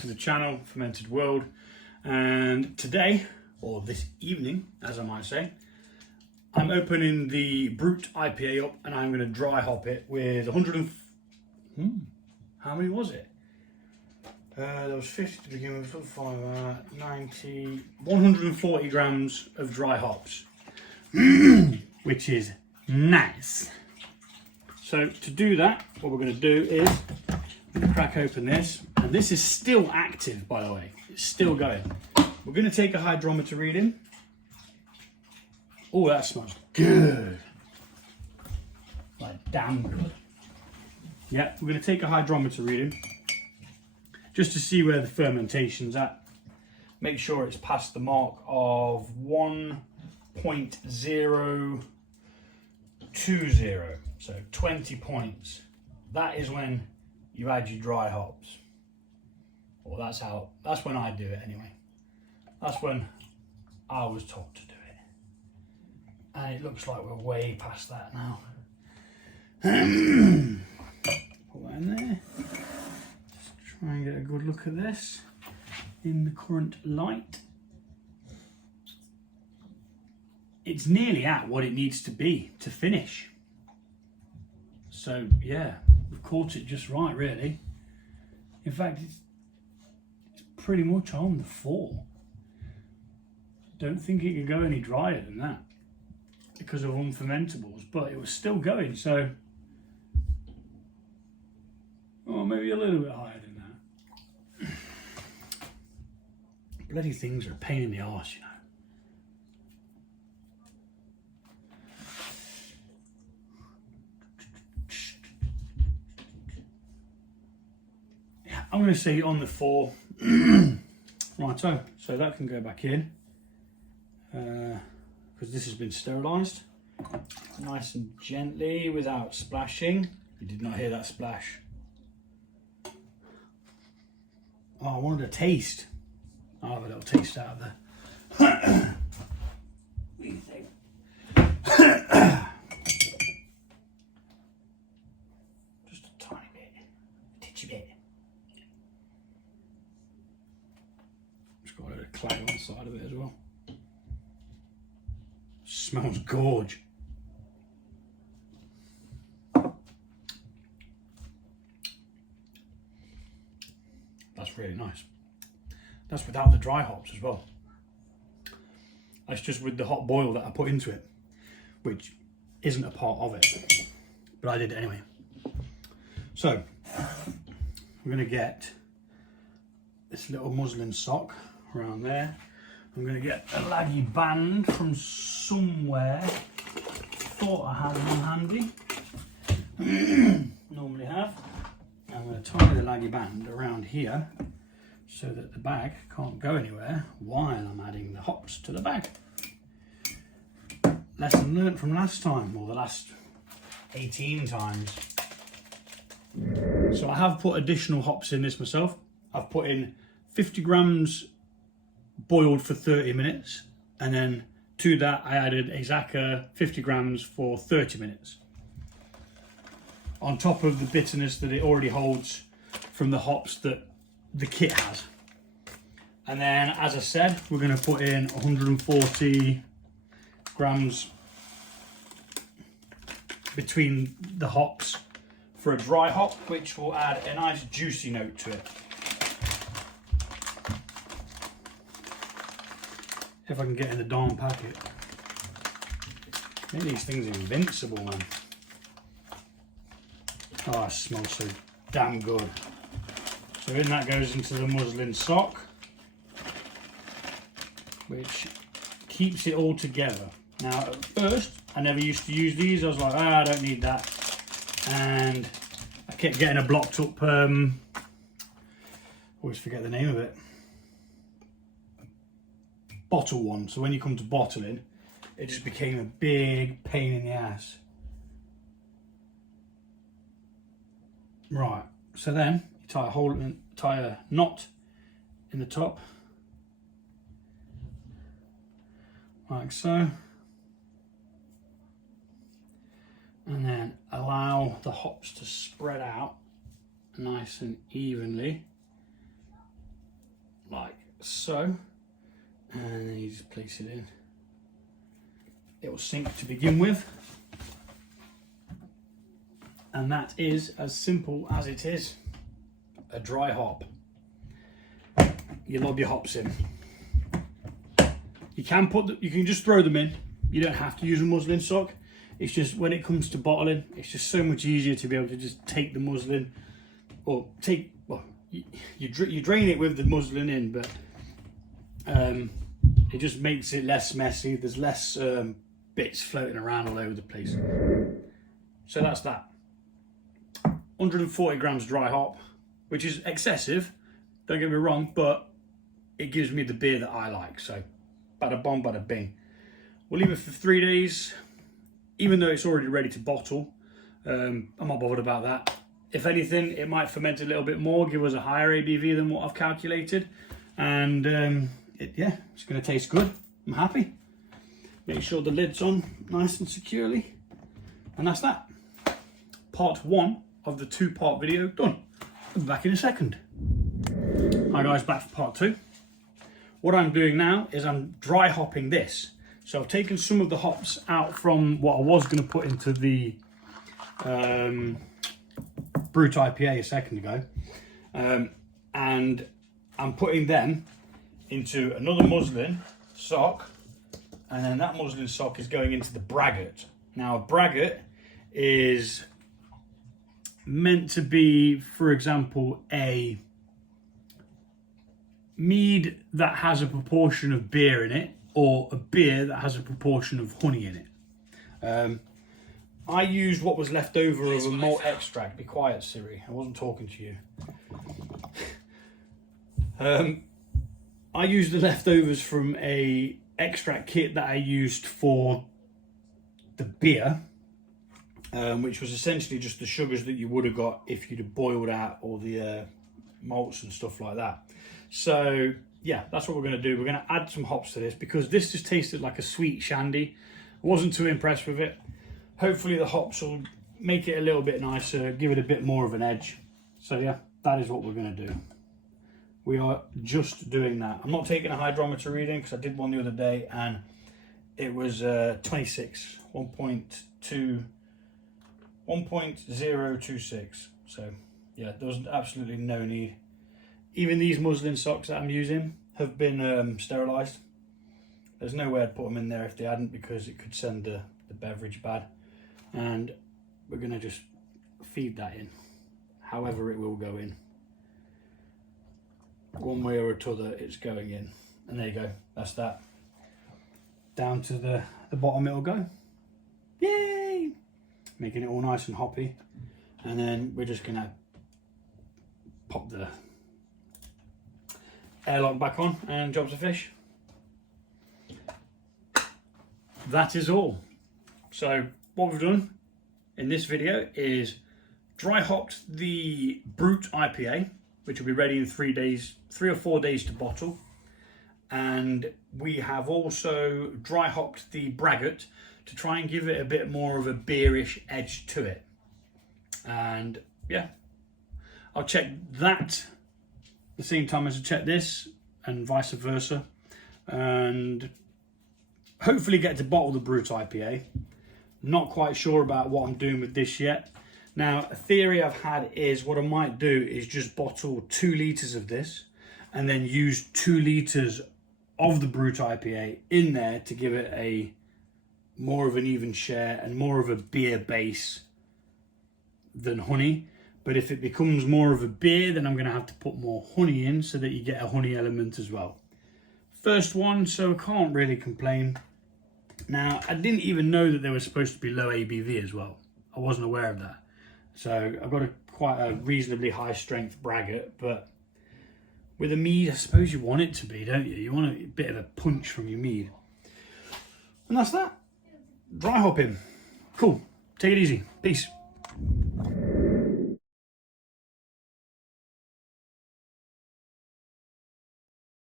to the channel, Fermented World, and today, or this evening as I might say, I'm opening the Brut IPA up and I'm going to dry hop it with how many was it? There was 50 to begin with, 90, 140 grams of dry hops, which is nice. So to do that, what we're going to do is crack open this, and this is still active, by the way. It's still going. We're going to take a hydrometer reading. Oh, that smells good. Like damn good. Yeah, we're going to take a hydrometer reading just to see where the fermentation's at. Make sure it's past the mark of 1.020. So 20 points. That is when you add your dry hops. Well, that's when I do it anyway. That's when I was taught to do it. And it looks like we're way past that now. Put that in there. Just try and get a good look at this in the current light. It's nearly at what it needs to be to finish. So yeah, we've caught it just right, really. In fact, it's pretty much on the 4. Don't think it could go any drier than that because of unfermentables, but it was still going, so maybe a little bit higher than that. Bloody things are a pain in the arse, you know. I'm going to say on the 4. Righto, so that can go back in because this has been sterilised nice and gently without splashing. You did not hear that splash. Oh, I wanted a taste. I'll have a little taste out of there. What do you think? Just a tiny bit, a titchy bit. Got a bit of clay on the side of it as well. Smells gorge. That's really nice. That's without the dry hops as well. That's just with the hot boil that I put into it, which isn't a part of it, but I did it anyway. So we're going to get this little muslin sock around there. I'm going to get a laggy band from somewhere. Thought I had one handy. Normally have. I'm going to tie the laggy band around here so that the bag can't go anywhere while I'm adding the hops to the bag. Lesson learnt from last time, or the last 18 times. So I have put additional hops in this myself. I've put in 50 grams boiled for 30 minutes, and then to that I added azacca 50 grams for 30 minutes on top of the bitterness that it already holds from the hops that the kit has. And then, as I said, we're going to put in 140 grams between the hops for a dry hop, which will add a nice juicy note to it. If I can get in the darn packet. I think these things are invincible, man. Oh, it smells so damn good. So in that goes into the muslin sock, which keeps it all together. Now, at first, I never used to use these. I was like, I don't need that. And I kept getting a blocked up, always forget the name of it. Bottle one. So when you come to bottling, it just became a big pain in the ass. Right, so then you tie a knot in the top, like so, and then allow the hops to spread out nice and evenly like so, and then you just place it in. It will sink to begin with, and that is as simple as it is. A dry hop. You lob your hops in. You can just throw them in. You don't have to use a muslin sock. It's just when it comes to bottling, it's just so much easier to be able to just take the muslin, or you drain it with the muslin in, but it just makes it less messy. There's less bits floating around all over the place. So that's that. 140 grams dry hop, which is excessive, don't get me wrong, but it gives me the beer that I like. So bada bong, bada bing. We'll leave it for 3 days. Even though it's already ready to bottle, I'm not bothered about that. If anything, it might ferment a little bit more, give us a higher ABV than what I've calculated. And yeah, it's going to taste good. I'm happy. Make sure the lid's on nice and securely. And that's that. Part 1 of the 2-part video done. I'll be back in a second. Hi guys, back for part 2. What I'm doing now is I'm dry hopping this. So I've taken some of the hops out from what I was going to put into the Brut IPA a second ago. And I'm putting them into another muslin sock. And then that muslin sock is going into the Braggot. Now a Braggot is meant to be, for example, a mead that has a proportion of beer in it, or a beer that has a proportion of honey in it. I used what was left over of a malt extract. Be quiet, Siri. I wasn't talking to you. I used the leftovers from a extract kit that I used for the beer, which was essentially just the sugars that you would have got if you'd have boiled out all the malts and stuff like that. So yeah, that's what we're going to do. We're going to add some hops to this because this just tasted like a sweet shandy. I wasn't too impressed with it. Hopefully the hops will make it a little bit nicer, give it a bit more of an edge. So yeah, that is what we're going to do. We are just doing that. I'm not taking a hydrometer reading because I did one the other day and it was 26, 1.026. So yeah, there was absolutely no need. Even these muslin socks that I'm using have been sterilised. There's no way I'd put them in there if they hadn't, because it could send the beverage bad. And we're going to just feed that in, however it will go in. One way or another, it's going in. And there you go, that's that. Down to the bottom it'll go. Yay! Making it all nice and hoppy. And then we're just going to pop the airlock back on and job's a fish. That is all. So what we've done in this video is dry hopped the Brut IPA, which will be ready in 3 days, 3 or 4 days to bottle. And we have also dry hopped the Braggot to try and give it a bit more of a beerish edge to it. And yeah, I'll check that the same time as I check this, and vice versa, and hopefully get to bottle the Brut IPA. Not quite sure about what I'm doing with this yet. Now, a theory I've had is what I might do is just bottle 2 litres of this and then use 2 litres of the Brut IPA in there to give it a more of an even share and more of a beer base than honey. But if it becomes more of a beer, then I'm going to have to put more honey in so that you get a honey element as well. First one, so I can't really complain. Now, I didn't even know that they were supposed to be low ABV as well. I wasn't aware of that. So I've got quite a reasonably high strength Braggot, but with a mead, I suppose you want it to be, don't you? You want a bit of a punch from your mead. And that's that. Dry hopping. Cool. Take it easy. Peace.